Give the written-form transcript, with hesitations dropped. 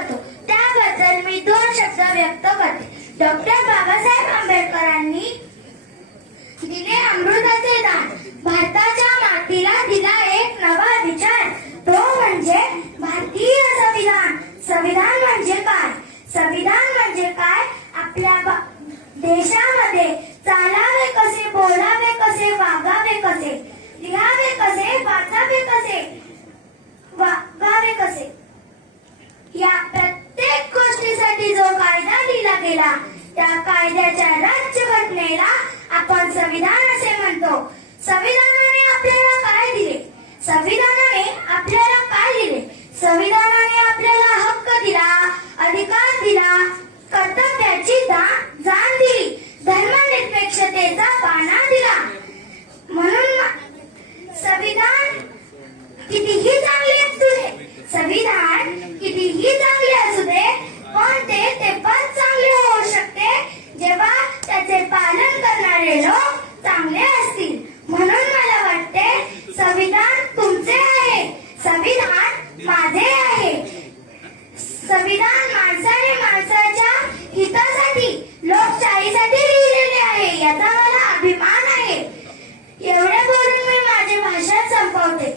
करतो त्याबद्दल मी 2 शब्द व्यक्त करते. डॉक्टर बाबासाहेब आंबेडकरांनी दिले अमृताचे दान. भारताच्या मातीला दिला एक नवा विचार, तो म्हणजे भारतीय संविधान. संविधान म्हणजे काय? संविधान म्हणजे काय? आपल्या देशामध्ये चालावे कसे, बोलावे कसे, वागावे कसे, लिहावे कसे, वाचावे कसे, वागावे कसे, या प्रत्येक गोष्टीसाठी जो कायदा लिहिला गेला त्या कायद्याच्या राज्यघटनेला आपण संविधान असे म्हणतो. संविधानाने आपल्याला काय दिले? संविधानाने आपल्याला काय दिले? संविधानाने आपल्याला हक्क दिला, अधिकार दिला, कर्तव्याची जाण दिली, धर्मनिरपेक्षतेचा बाणा दिला. म्हणून संविधान कितीही चांगले असू दे, संविधान कितीही चांगले असू दे, पण ते पण चांगले होऊ शकते जेव्हा त्याचे पालन करणारे लोक चांगले असतील. म्हणून मला वाटते संविधान तुमचे आहे, संविधान माझे आहे. संविधान माणसाने माणसाच्या हितासाठी, लोकशाहीसाठी लिहिलेले आहे, याचा मला अभिमान आहे. एवढे बोलून मी माझे भाषण संपवते.